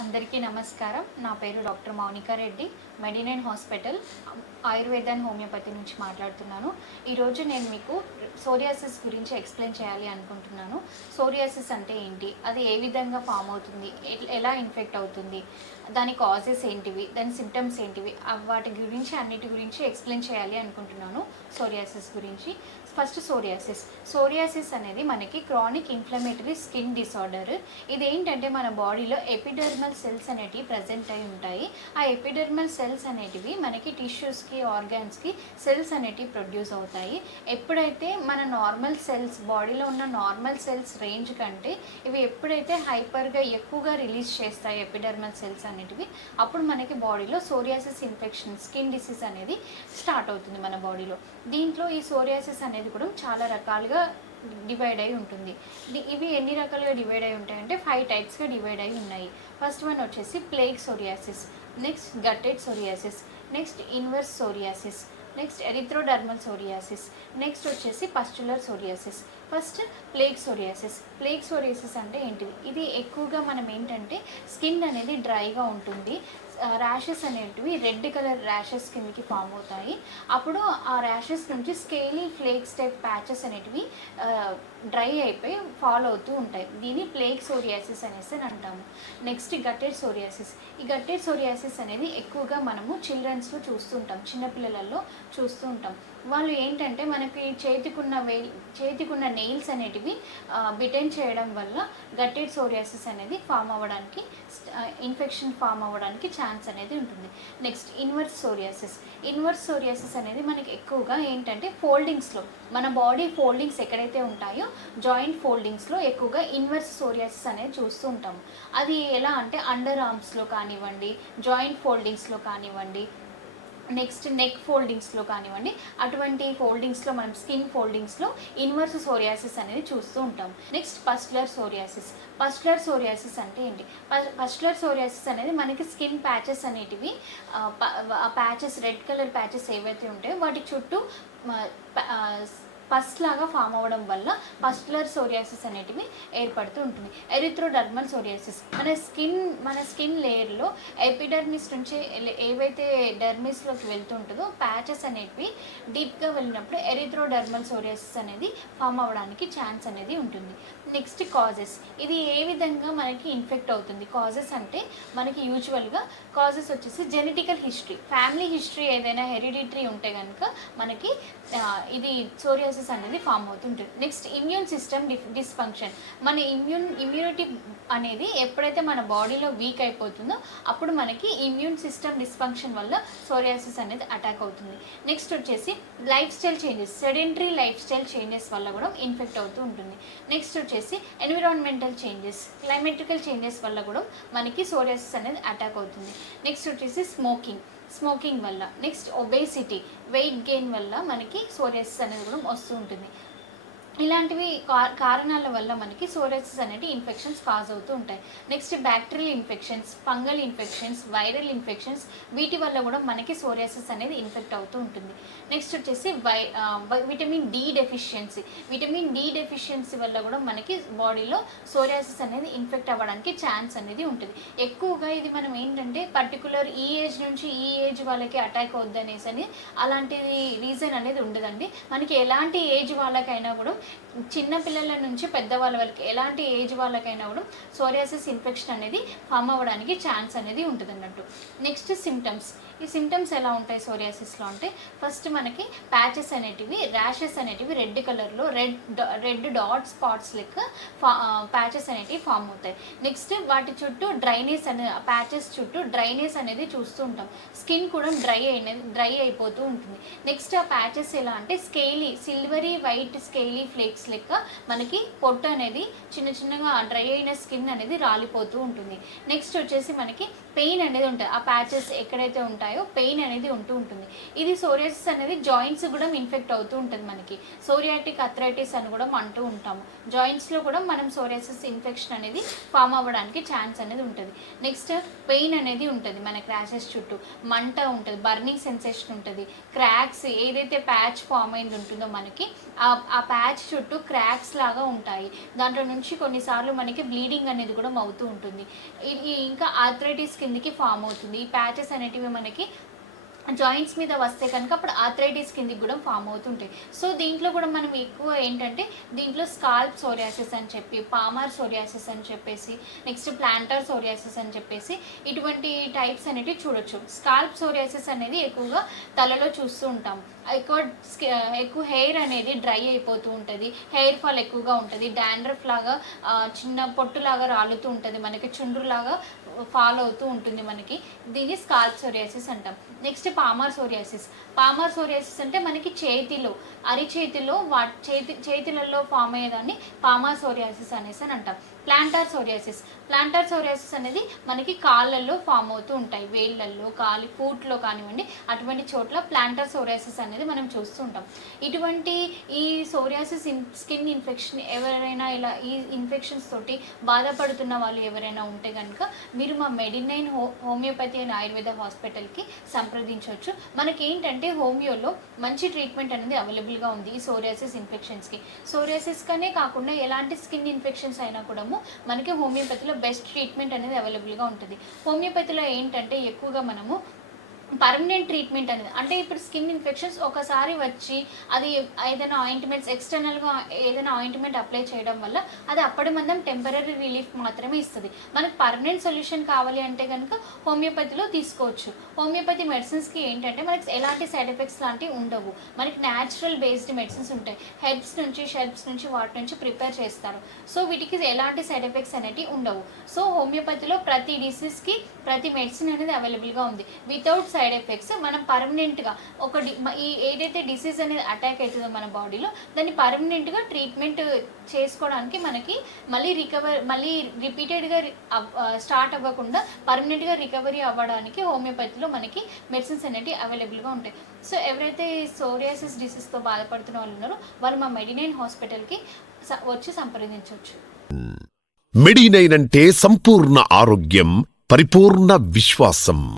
అందరికీ నమస్కారం. నా పేరు doctor Mounika Reddy. Medinine hospital Ayurveda and homeopathy నుంచి మాట్లాడుతున్నాను. ఈరోజు నేను మీకు సోరియాసిస్ గురించి ఎక్స్ప్లెయిన్ చేయాలి అనుకుంటున్నాను. సోరియాసిస్ అంటే ఏంటి? అది ఏ విధంగా ఫామ్ అవుతుంది? ఎలా ఇన్ఫెక్ట్ అవుతుంది? దాని కాజెస్ ఏంటివి? దాని సిమ్టమ్స్ ఏంటివి? వాటి గురించి అన్నిటి గురించి ఎక్స్ప్లెయిన్ చేయాలి అనుకుంటున్నాను సోరియాసిస్ గురించి. First psoriasis. సోరియాసిస్ అనేది మనకి క్రానిక్ ఇన్ఫ్లమేటరీ స్కిన్ డిసార్డర్. ఇది ఏంటంటే మన బాడీలో ఎపిడర్మల్ సెల్స్ అనేటివి ప్రజెంట్ అయి ఉంటాయి. ఆ ఎపిడర్మల్ సెల్స్ అనేటివి మనకి టిష్యూస్కి ఆర్గాన్స్కి సెల్స్ అనేటివి ప్రొడ్యూస్ అవుతాయి. ఎప్పుడైతే మన నార్మల్ సెల్స్ బాడీలో ఉన్న నార్మల్ సెల్స్ రేంజ్ కంటే ఇవి ఎప్పుడైతే హైపర్గా ఎక్కువగా రిలీజ్ చేస్తాయి ఎపిడర్మల్ సెల్స్ అనేటివి అప్పుడు మనకి బాడీలో సోరియాసిస్ ఇన్ఫెక్షన్ స్కిన్ డిసీజ్ అనేది స్టార్ట్ అవుతుంది మన బాడీలో. దీంట్లో ఈ సోరియాసిస్ అనేది కూడా చాలా రకాలుగా డివైడ్ అయి ఉంటుంది. ఇవి ఎన్ని రకాలుగా డివైడ్ అయి ఉంటాయంటే ఫైవ్ టైప్స్గా డివైడ్ అయి ఉన్నాయి. ఫస్ట్ వన్ వచ్చేసి plaque psoriasis next guttate psoriasis next inverse psoriasis next erythrodermal psoriasis next వచ్చేసి pustular psoriasis first plaque psoriasis plaque psoriasis అంటే ఏంటిది? ఇది ఎక్కువగా మనం ఏంటంటే స్కిన్ అనేది డ్రైగా ఉంటుంది. ర్యాషెస్ అనేటివి రెడ్ కలర్ ర్యాషెస్ కిందకి ఫామ్ అవుతాయి. అప్పుడు ఆ ర్యాషెస్ నుంచి స్కేలీ ఫ్లేక్స్ టైప్ ప్యాచెస్ అనేటివి డ్రై అయిపోయి ఫాల్ అవుతూ ఉంటాయి. దీన్ని ప్లేగ్ సోరియాసిస్ అనేసి అని అంటాము. నెక్స్ట్ గట్టెడ్ సోరియాసిస్ ఈ గట్టెడ్ సోరియాసిస్ అనేది ఎక్కువగా మనము చిల్డ్రన్స్లో చూస్తుంటాం చిన్నపిల్లలలో చూస్తూ ఉంటాం. వాళ్ళు ఏంటంటే మనకి చేతికున్న వే చేతికున్న నెయిల్స్ అనేటివి బిటెన్ చేయడం వల్ల గట్టెడ్ సోరియాసిస్ అనేది ఫామ్ అవ్వడానికి ఇన్ఫెక్షన్ ఫామ్ అవ్వడానికి ఛాన్స్ అనేది ఉంటుంది. Next inverse psoriasis inverse psoriasis అనేది మనకి ఎక్కువగా ఏంటంటే ఫోల్డింగ్స్లో మన బాడీ ఫోల్డింగ్స్ ఎక్కడైతే ఉంటాయో జాయింట్ ఫోల్డింగ్స్లో ఎక్కువగా ఇన్వర్స్ సోరియాసిస్ అనేది చూస్తూ ఉంటాము. అది ఎలా అంటే అండర్ ఆర్మ్స్లో కానివ్వండి జాయింట్ ఫోల్డింగ్స్లో కానివ్వండి నెక్స్ట్ నెక్ ఫోల్డింగ్స్లో కానివ్వండి అటువంటి ఫోల్డింగ్స్లో మనం స్కిన్ ఫోల్డింగ్స్లో ఇన్వర్స్ సోరియాసిస్ అనేది చూస్తూ ఉంటాం. Next pustular psoriasis. Pustular psoriasis అంటే ఏంటి? పస్టులర్ సోరియాసిస్ అనేది మనకి స్కిన్ ప్యాచెస్ అనేటివి ప్యాచెస్ రెడ్ కలర్ ప్యాచెస్ ఏవైతే ఉంటాయో వాటి చుట్టూ పస్ట్ లాగా ఫామ్ అవ్వడం వల్ల పస్టులర్ సోరియాసిస్ అనేటివి ఏర్పడుతూ ఉంటుంది. Erythrodermal psoriasis. మన స్కిన్ మన స్కిన్ లేయర్లో ఎపిడర్మిస్ నుంచి ఏవైతే డర్మిస్లోకి వెళ్తుంటుందో ప్యాచెస్ అనేటివి డీప్గా వెళ్ళినప్పుడు ఎరిథ్రోడర్మల్ సోరియాసిస్ అనేది ఫామ్ అవ్వడానికి ఛాన్స్ అనేది ఉంటుంది. Next causes. ఇది ఏ విధంగా మనకి ఇన్ఫెక్ట్ అవుతుంది? కాజెస్ అంటే మనకి యూజువల్గా కాజెస్ వచ్చేసి జెనెటికల్ హిస్టరీ ఫ్యామిలీ హిస్టరీ ఏదైనా హెరిడిటరీ ఉంటే కనుక మనకి ఇది సోరియాసిస్ అనేది ఫామ్ అవుతుంటుంది. నెక్స్ట్ ఇమ్యూన్ సిస్టమ్ డిస్ఫంక్షన్ మన ఇమ్యూన్ ఇమ్యూనిటీ అనేది ఎప్పుడైతే మన బాడీలో వీక్ అయిపోతుందో అప్పుడు మనకి ఇమ్యూన్ సిస్టమ్ డిస్ఫంక్షన్ వల్ల సోరియాసిస్ అనేది అటాక్ అవుతుంది. నెక్స్ట్ వచ్చేసి lifestyle changes sedentary lifestyle changes వల్ల కూడా ఇన్ఫెక్ట్ అవుతూ ఉంటుంది. నెక్స్ట్ వచ్చేసి ఎన్విరాన్మెంటల్ చేంజెస్ క్లైమేటికల్ చేంజెస్ వల్ల కూడా మనకి సోరియాసిస్ అనేది అటాక్ అవుతుంది. నెక్స్ట్ వచ్చేసి స్మోకింగ్ స్మోకింగ్ వల్ల. నెక్స్ట్ ఒబేసిటీ వెయిట్ గెయిన్ వల్ల మనకి సోరియాసిస్ అనేది కూడా వస్తూ ఉంటుంది. ఇలాంటివి కారణాల వల్ల మనకి సోరియాసిస్ అనేవి ఇన్ఫెక్షన్స్ కాజ్ అవుతూ ఉంటాయి. Next bacterial infections fungal infections viral infections వీటి వల్ల కూడా మనకి సోరియాసిస్ అనేది ఇన్ఫెక్ట్ అవుతూ ఉంటుంది. నెక్స్ట్ వచ్చేసి why vitamin D deficiency. Vitamin D deficiency వల్ల కూడా మనకి బాడీలో సోరియాసిస్ అనేది ఇన్ఫెక్ట్ అవ్వడానికి ఛాన్స్ అనేది ఉంటుంది. ఎక్కువగా ఇది మనం ఏంటంటే పర్టికులర్ ఈ ఏజ్ నుంచి ఈ ఏజ్ వాళ్ళకి అటాక్ అవుద్దనేసి అని అలాంటి రీజన్ అనేది ఉండదండి. మనకి ఎలాంటి ఏజ్ వాళ్ళకైనా కూడా చిన్న పిల్లల నుంచి పెద్దవాళ్ళ వరకు ఎలాంటి ఏజ్ వాళ్ళకైనా కూడా సోరియాసిస్ ఇన్ఫెక్షన్ అనేది ఫామ్ అవ్వడానికి ఛాన్స్ అనేది ఉంటుంది అన్నట్టు నెక్స్ట్ సిమ్టమ్స్ ఈ సిమ్టమ్స్ ఎలా ఉంటాయి సోరియాసిస్లో అంటే ఫస్ట్ మనకి ప్యాచెస్ అనేటివి ర్యాషెస్ అనేటివి రెడ్ కలర్లో రెడ్ రెడ్ డాట్ స్పాట్స్ లెక్క ఫా ప్యాచెస్ అనేటివి ఫామ్ అవుతాయి. నెక్స్ట్ వాటి చుట్టూ డ్రైనేస్ అనే ప్యాచెస్ చుట్టూ డ్రైనేస్ అనేది చూస్తూ ఉంటాం. స్కిన్ కూడా డ్రై అయినది డ్రై అయిపోతూ ఉంటుంది. నెక్స్ట్ ఆ ప్యాచెస్ ఎలా అంటే scaly silvery white scaly flakes లెక్క మనకి పొట్టు అనేది చిన్న చిన్నగా డ్రై అయిన స్కిన్ అనేది రాలిపోతూ ఉంటుంది. నెక్స్ట్ వచ్చేసి మనకి పెయిన్ అనేది ఉంటుంది. ఆ ప్యాచెస్ ఎక్కడైతే ఉంటాయో పెయిన్ అనేది ఉంటూ ఉంటుంది. ఇది సోరియాసిస్ అనేది జాయింట్స్ కూడా ఇన్ఫెక్ట్ అవుతూ ఉంటుంది మనకి. సోరియాటిక్ అథరైటిస్ అని కూడా అంటూ ఉంటాము. జాయింట్స్లో కూడా మనం సోరియాసిస్ ఇన్ఫెక్షన్ అనేది ఫామ్ అవ్వడానికి ఛాన్స్ అనేది ఉంటుంది. నెక్స్ట్ పెయిన్ అనేది ఉంటుంది మన క్రాషెస్ చుట్టూ. మంట ఉంటుంది బర్నింగ్ సెన్సేషన్ ఉంటుంది. క్రాక్స్ ఏదైతే ప్యాచ్ ఫామ్ అయింది ఉంటుందో మనకి ఆ ఆ చుట్టూ క్రాక్స్ లాగా ఉంటాయి. దాంట్లో నుంచి కొన్నిసార్లు మనకి బ్లీడింగ్ అనేది కూడా అవుతూ ఉంటుంది. ఇది ఇంకా ఆర్థరైటిస్ కిందకి ఫామ్ అవుతుంది. ఈ ప్యాచెస్ అనేటివి మనకి జాయింట్స్ మీద వస్తే కనుక అప్పుడు ఆథరైటిస్ కిందకి కూడా ఫామ్ అవుతుంటాయి. సో దీంట్లో కూడా మనం ఎక్కువ ఏంటంటే దీంట్లో స్కాల్ప్ సోరియాసిస్ అని చెప్పి పామర్ సోరియాసిస్ అని చెప్పేసి నెక్స్ట్ ప్లాంటర్ సోరియాసిస్ అని చెప్పేసి ఇటువంటి టైప్స్ అనేటివి చూడొచ్చు. స్కాల్ప్ సోరియాసిస్ అనేది ఎక్కువగా తలలో చూస్తూ ఉంటాం. ఎక్కువ ఎక్కువ హెయిర్ అనేది డ్రై అయిపోతూ ఉంటుంది. హెయిర్ ఫాల్ ఎక్కువగా ఉంటుంది. డాండ్రఫ్ లాగా చిన్న పొట్టులాగా రాలుతూ ఉంటుంది. మనకి చుండ్రులాగా ఫాలో అవుతూ ఉంటుంది మనకి. దీన్ని స్కాల్ సోరియాసిస్ అంటాం. Next palmar psoriasis. Palmar psoriasis అంటే మనకి చేతిలో అరిచేతిలో వా చేతి చేతులలో ఫామ్ అయ్యేదాన్ని పామర్ సోరియాసిస్ అనేసి అని అంటాం. Planter psoriasis. ప్లాంటార్ సోరియాసిస్ అనేది మనకి కాళ్ళల్లో ఫామ్ అవుతూ ఉంటాయి. వేళ్ళల్లో కాలి పూట్లో కానివ్వండి అటువంటి చోట్ల ప్లాంటార్ సోరియాసిస్ అనేది మనం చూస్తూ ఉంటాం. ఇటువంటి ఈ సోరియాసిస్ ఇన్ స్కిన్ ఇన్ఫెక్షన్ ఎవరైనా ఇలా ఈ ఇన్ఫెక్షన్స్ తోటి బాధపడుతున్న వాళ్ళు ఎవరైనా ఉంటే కనుక మీరు మీరు మా మెడినైన్ హో హోమియోపతి అండ్ ఆయుర్వేద హాస్పిటల్కి సంప్రదించవచ్చు మనకి ఏంటంటే హోమియోలో మంచి ట్రీట్మెంట్ అనేది అవైలబుల్గా ఉంది ఈ సోరియాసిస్ ఇన్ఫెక్షన్స్కి. సోరియాసిస్కనే కాకుండా ఎలాంటి స్కిన్ ఇన్ఫెక్షన్స్ అయినా కూడా మనకి హోమియోపతిలో బెస్ట్ ట్రీట్మెంట్ అనేది అవైలబుల్గా ఉంటుంది. హోమియోపతిలో ఏంటంటే ఎక్కువగా మనము పర్మనెంట్ ట్రీట్మెంట్ అనేది. అంటే ఇప్పుడు స్కిన్ ఇన్ఫెక్షన్స్ ఒకసారి వచ్చి అది ఏదైనా ఆయింట్మెంట్స్ ఎక్స్టర్నల్గా ఏదైనా ఆయింట్మెంట్ అప్లై చేయడం వల్ల అది అప్పటి మందం టెంపరీ రిలీఫ్ మాత్రమే ఇస్తుంది. మనకు పర్మనెంట్ సొల్యూషన్ కావాలి అంటే కనుక హోమియోపతిలో తీసుకోవచ్చు. హోమియోపతి మెడిసిన్స్కి ఏంటంటే మనకి ఎలాంటి సైడ్ ఎఫెక్ట్స్ లాంటివి ఉండవు. మనకి న్యాచురల్ బేస్డ్ మెడిసిన్స్ ఉంటాయి. హెర్బ్స్ నుంచి షెర్బ్స్ నుంచి వాటి నుంచి ప్రిపేర్ చేస్తారు. సో వీటికి ఎలాంటి సైడ్ ఎఫెక్ట్స్ అనేవి ఉండవు. సో హోమియోపతిలో ప్రతి డిసీజ్కి ప్రతి మెడిసిన్ అనేది అవైలబుల్గా ఉంది. వితౌట్ సైడ్ ఎఫెక్ట్స్ మనం పర్మనెంట్గా ఒక డి- ఈ ఏదైతే డిసీజ్ అనేది అటాక్ అవుతుందో మన బాడీలో దాన్ని పర్మనెంట్గా ట్రీట్మెంట్ చేసుకోవడానికి మనకి మళ్ళీ రికవర్ మళ్ళీ రిపీటెడ్గా స్టార్ట్ అవ్వకుండా పర్మనెంట్గా రికవరీ అవ్వడానికి హోమియోపతిలో మనకి మెడిసిన్స్ అనేవి అవైలబుల్గా ఉంటాయి. సో ఎవరైతే సోరియాసిస్ డిసీజ్తో బాధపడుతున్న వాళ్ళు ఉన్నారో వాళ్ళు మా మెడినైన్ హాస్పిటల్కి వచ్చి సంప్రదించవచ్చు. మెడినైన్ అంటే సంపూర్ణ ఆరోగ్యం పరిపూర్ణ విశ్వాసం.